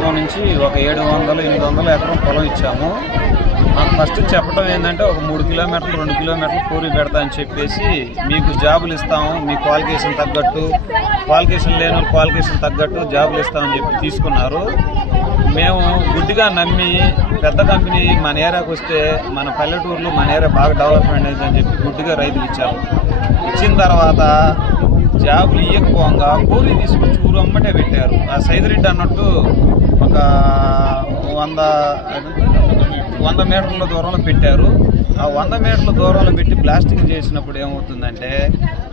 గ్రామం నుంచి ఒక 700-800 ఎకరం పొలం ఇచ్చాము. మనం ఫస్ట్ చెప్పడం ఏంటంటే ఒక 3 కిలోమీటర్లు 2 కిలోమీటర్లు పూరి పెడతా అని చెప్పేసి మీకు జాబులు ఇస్తాము, మీ క్వాలిఫికేషన్ తగ్గట్టు, క్వాలిఫికేషన్ లేని వాళ్ళు క్వాలిఫికేషన్ తగ్గట్టు జాబులు ఇస్తామని చెప్పి తీసుకున్నారు. మేము గుడ్డిగా నమ్మి పెద్ద కంపెనీ మన ఏరియాకి వస్తే మన పల్లెటూరులో మన ఏరియా బాగా డెవలప్మెంట్ అయింది అని చెప్పి గుడ్డిగా రైతులు ఇచ్చాము. ఇచ్చిన తర్వాత జాబులు ఇవ్వకపోగా పూరి తీసుకొచ్చి ఊరు అమ్మటే పెట్టారు. ఆ సైదిరెడ్డి అన్నట్టు ఒక 100 మీటర్ల దూరంలో పెట్టారు. ఆ 100 మీటర్ల దూరంలో పెట్టి ప్లాస్టింగ్ చేసినప్పుడు ఏమవుతుందంటే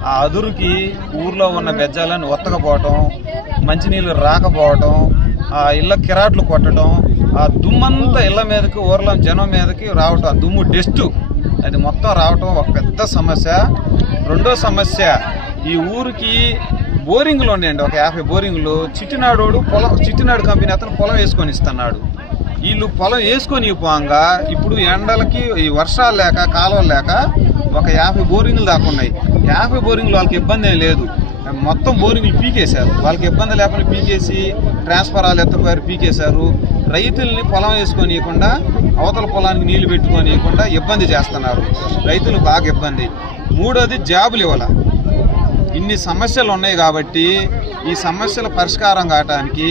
ఆ అదురుకి ఊర్లో ఉన్న బెజ్జాలని ఒత్తకపోవటం, మంచినీళ్ళు రాకపోవటం, ఆ ఇళ్ళ కిరాట్లు కొట్టడం, ఆ దుమ్మంతా ఇళ్ళ మీదకి ఊర్లో జనం మీదకి రావటం, ఆ దుమ్ము డస్ట్ అది మొత్తం రావటం ఒక పెద్ద సమస్య. రెండో సమస్య, ఈ ఊరికి బోరింగ్లు ఉన్నాయండి, ఒక 50 బోరింగ్లు. చిట్టినాడు కంపెనీ అతను పొలం వేసుకొని ఇస్తున్నాడు. వీళ్ళు పొలం వేసుకొని పోగా ఇప్పుడు ఎండలకి ఈ వర్షాలు లేక కాలువలు లేక ఒక 50 బోరింగ్లు దాకా ఉన్నాయి. 50 బోరింగ్లు వాళ్ళకి ఇబ్బంది ఏం లేదు, మొత్తం బోరింగ్లు పీకేశారు. వాళ్ళకి ఇబ్బంది లేకుండా పీకేసి ట్రాన్స్ఫరాలు ఎత్తపోయారు, పీకేశారు. రైతుల్ని పొలం వేసుకొనియకుండా అవతల పొలానికి నీళ్లు పెట్టుకొనియకుండా ఇబ్బంది చేస్తున్నారు. రైతులు బాగా ఇబ్బంది. మూడోది జాబులు ఇవ్వాల. ఇన్ని సమస్యలు ఉన్నాయి కాబట్టి ఈ సమస్యల పరిష్కారం కావడానికి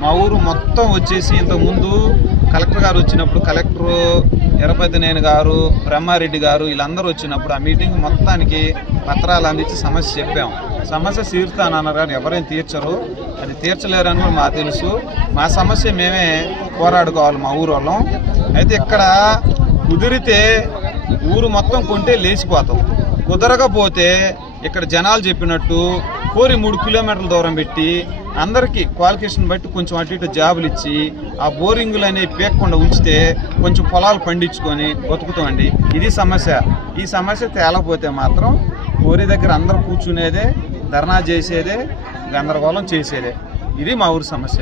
మా ఊరు మొత్తం వచ్చేసి ఇంతకుముందు కలెక్టర్ గారు వచ్చినప్పుడు, కలెక్టరు ఎర్రపతినేని గారు, బ్రహ్మారెడ్డి గారు వీళ్ళందరూ వచ్చినప్పుడు ఆ మీటింగ్ మొత్తానికి పత్రాలు అందించి సమస్య చెప్పాం. సమస్య తీరుతానన్నారు కానీ ఎవరైనా తీర్చరు, అది తీర్చలేరని కూడా మాకు తెలుసు. మా సమస్య మేమే పోరాడుకోవాలి మా ఊరు వాళ్ళం. అయితే ఇక్కడ కుదిరితే ఊరు మొత్తం కొంటే లేచిపోతాం, కుదరకపోతే ఇక్కడ జనాలు చెప్పినట్టు కోరి 3 కిలోమీటర్ల దూరం పెట్టి అందరికీ క్వాలిఫికేషన్ బట్టి కొంచెం అటు ఇటు జాబులు ఇచ్చి ఆ బోరింగులు అనేవి పేకకుండా ఉంచితే కొంచెం పొలాలు పండించుకొని బతుకుతామండి. ఇది సమస్య. ఈ సమస్య తేలకపోతే మాత్రం కోరి దగ్గర అందరూ కూర్చునేదే, ధర్నా చేసేదే, గందరగోళం చేసేదే. ఇది మా ఊరి సమస్య.